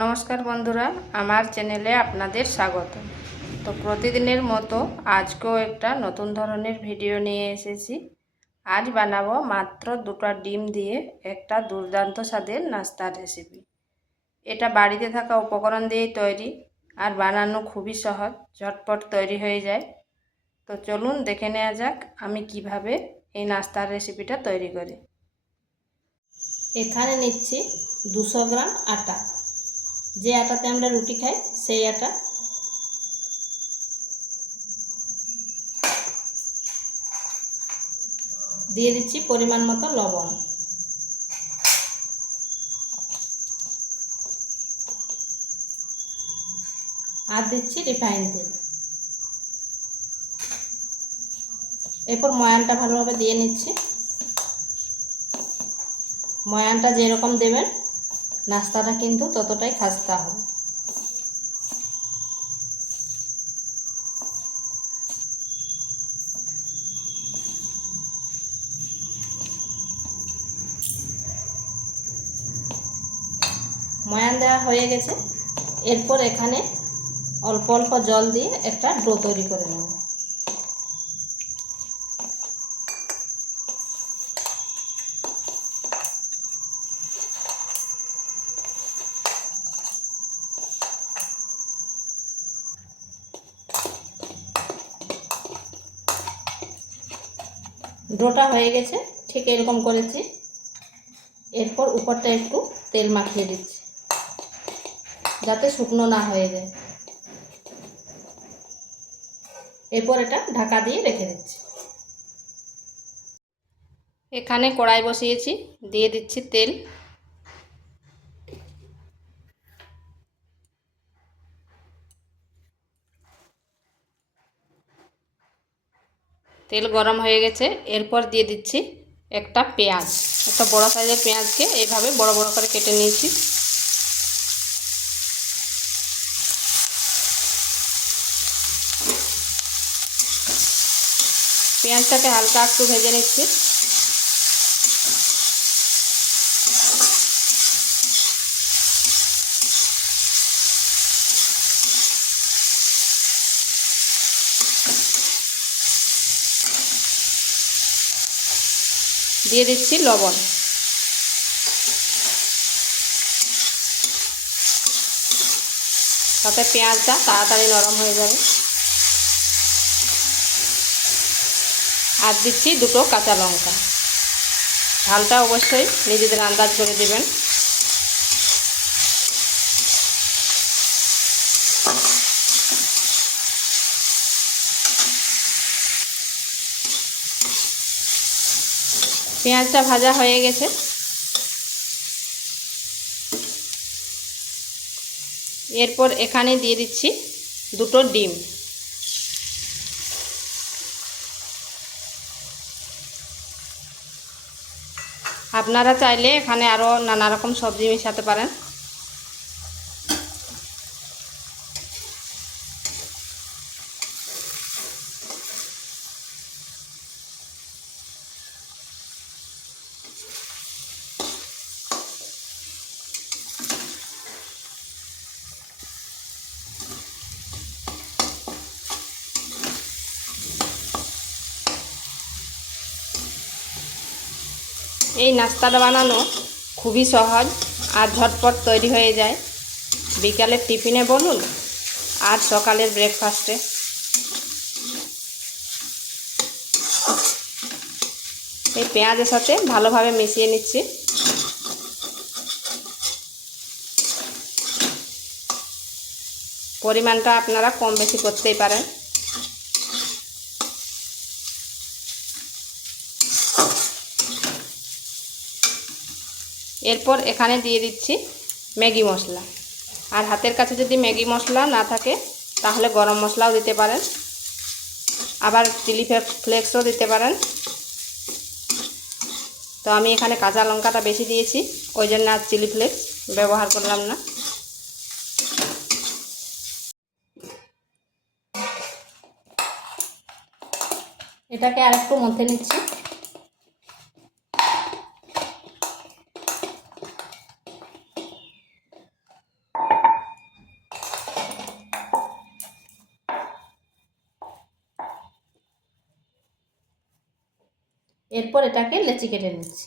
নমস্কার বন্ধুরা, আমার চ্যানেলে আপনাদের স্বাগত। তো প্রতিদিনের মতো আজকেও একটা নতুন ধরনের ভিডিও নিয়ে এসেছি। আজ বানাবো মাত্র 2টা ডিম দিয়ে একটা দুর্দান্ত স্বাদের নাস্তার রেসিপি। এটা বাড়িতে থাকা উপকরণ দিয়েই তৈরি আর বানানো খুবই সহজ, ঝটপট তৈরি হয়ে যায়। তো চলুন দেখে নেওয়া যাক আমি কিভাবে এই নাস্তার রেসিপিটা তৈরি করি। এখানে নিচ্ছি 200 গ্রাম আটা, যে আটাতে আমরা রুটি খাই সেই আটা। দিয়ে দিচ্ছি পরিমাণ মতো লবণ, আর দিচ্ছি রিফাইন তেল। এরপর ময়ানটা ভালোভাবে দিয়ে নিচ্ছি। ময়ানটা যেরকম দেবেন নাস্তাটা কিন্তু ততটাই খাস্তা হবে। ময়ান দেওয়া হয়ে গেছে। এরপর এখানে অল্প অল্প জল দিয়ে একটা ডো তৈরি করে নেব। ডোটা হয়ে গেছে, ঠিক এরকম করেছি। এরপর উপরটা একটু তেল মাখিয়ে দিচ্ছি যাতে শুকনো না হয়ে যায়। এরপর এটা ঢাকা দিয়ে রেখে দিচ্ছি। এখানে কড়াই বসিয়েছি, দিয়ে দিচ্ছি তেল। তেল গরম হয়ে গেছে। এরপর দিয়ে দিচ্ছি একটা পেঁয়াজ, একটা বড় সাইজের পেঁয়াজকে এইভাবে বড় বড় করে কেটে নিয়েছি। পেঁয়াজটাকে হালকা একটু ভেজে নিচ্ছি। দিয়ে দিচ্ছি লবণ। তাতে পেঁয়াজটা তাড়াতাড়ি নরম হয়ে যাবে। আর দিচ্ছি 2টো কাঁচা লঙ্কা। ঝালটা অবশ্যই নিজেদের আন্দাজ করে দেবেন। পেঁয়াজটা ভাজা হয়ে গেছে। এরপর এখানে দিয়ে দিচ্ছি 2টো ডিম। আপনারা চাইলে এখানে আরও নানা রকম সবজি মেশাতে পারেন। এই নাস্তাটা বানানো খুবই সহজ আর ঝটপট তৈরি হয়ে যায়। বিকালের টিফিনে বলুন আর সকালের ব্রেকফাস্টে। এই পেঁয়াজের সাথে ভালোভাবে মিশিয়ে নিচ্ছি। পরিমাণটা আপনারা কম বেশি করতেই পারেন। এরপর এখানে দিয়ে দিচ্ছি ম্যাগি মশলা। আর হাতের কাছে যদি ম্যাগি মশলা না থাকে তাহলে গরম মশলাও দিতে পারেন, আবার চিলি ফ্লেক্সও দিতে পারেন। তো আমি এখানে কাঁচা লঙ্কাটা বেশি দিয়েছি, ওই জন্য আর চিলি ফ্লেক্স ব্যবহার করলাম না। এটাকে আরেকটু মথে নিচ্ছি। এরপর এটাকে লেচি কেটে নিচ্ছি।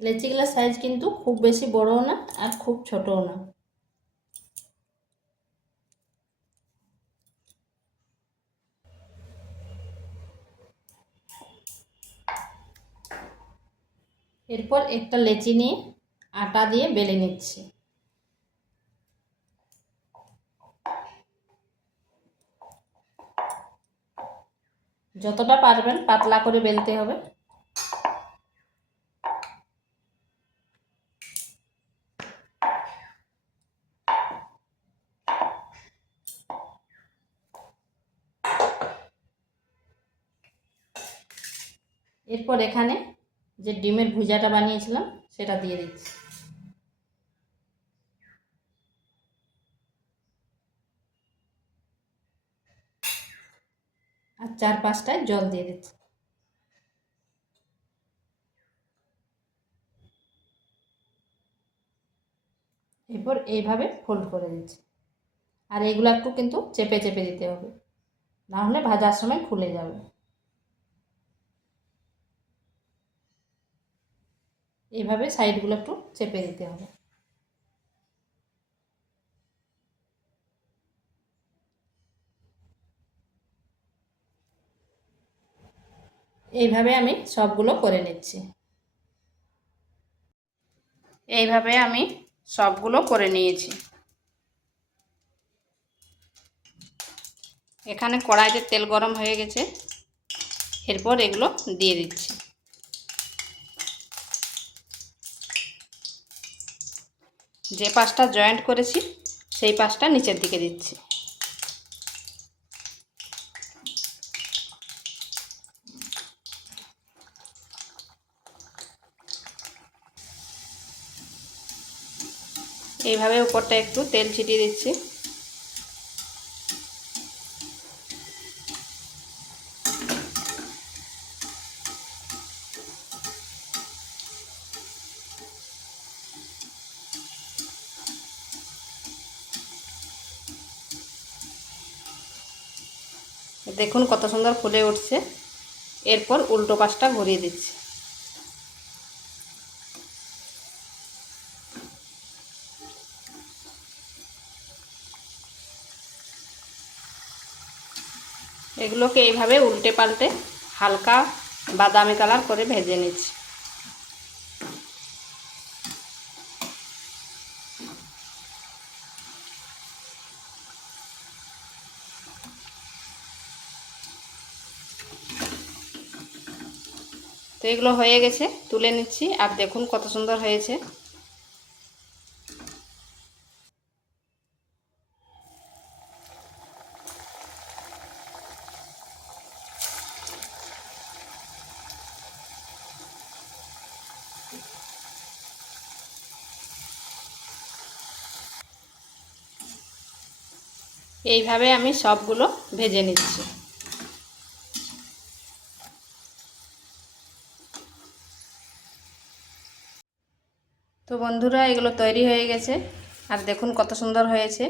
লেচিগুলোর সাইজ কিন্তু খুব বেশি বড়ও না আর খুব ছোটও না। এরপর একটা লেচি নিয়ে আটা দিয়ে বেলে নিচ্ছি। যতটা পারবেন পাতলা করে বেলতে হবে। এরপর এখানে যে ডিমের ভুজাটা বানিয়েছিলাম সেটা দিয়ে দিচ্ছি। আর 4-5টায় জল দিয়ে দিচ্ছি। এরপর এইভাবে ফোল্ড করে দিচ্ছি। আর এইগুলো একটু কিন্তু চেপে চেপে দিতে হবে, না হলে ভাজার সময় খুলে যাবে। এইভাবে সাইডগুলো একটু চেপে দিতে হবে। এইভাবে আমি সবগুলো করে নিচ্ছি। এইভাবে আমি সবগুলো করে নিয়েছি। এখানে কড়াইতে তেল গরম হয়ে গেছে, এরপর এগুলো দিয়ে দিচ্ছি। যে পাশটা জয়েন্ট করেছি সেই পাশটা নিচের দিকে দিচ্ছি। এইভাবে উপরটা একটু তেল ছিটিয়ে দিচ্ছি। দেখুন কত সুন্দর ফুলে উঠছে। এরপর উল্টো পাশটা ঘুরিয়ে দিচ্ছি। এগুলোকে এইভাবে উল্টে পাল্টে হালকা বাদামি কালার করে ভেজে নিচ্ছি। তো এগুলো হয়ে গেছে, তুলে নিচ্ছি। আর দেখুন কত সুন্দর হয়েছে। এইভাবে আমি সবগুলো ভেজে নিচ্ছি। তো বন্ধুরা এগুলো তৈরি হয়ে গেছে। আর দেখুন কত সুন্দর হয়েছে।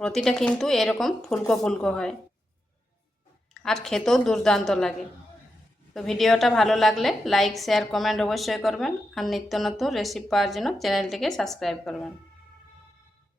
প্রতিটা কিন্তু এরকম ফুলকো ফুলকো হয় আর খেতেও দুর্দান্ত লাগে। তো ভিডিওটা ভালো লাগলে লাইক শেয়ার কমেন্ট অবশ্যই করবেন। আর নিত্য নতুন রেসিপি পাওয়ার জন্য চ্যানেলটিকে সাবস্ক্রাইব করবেন।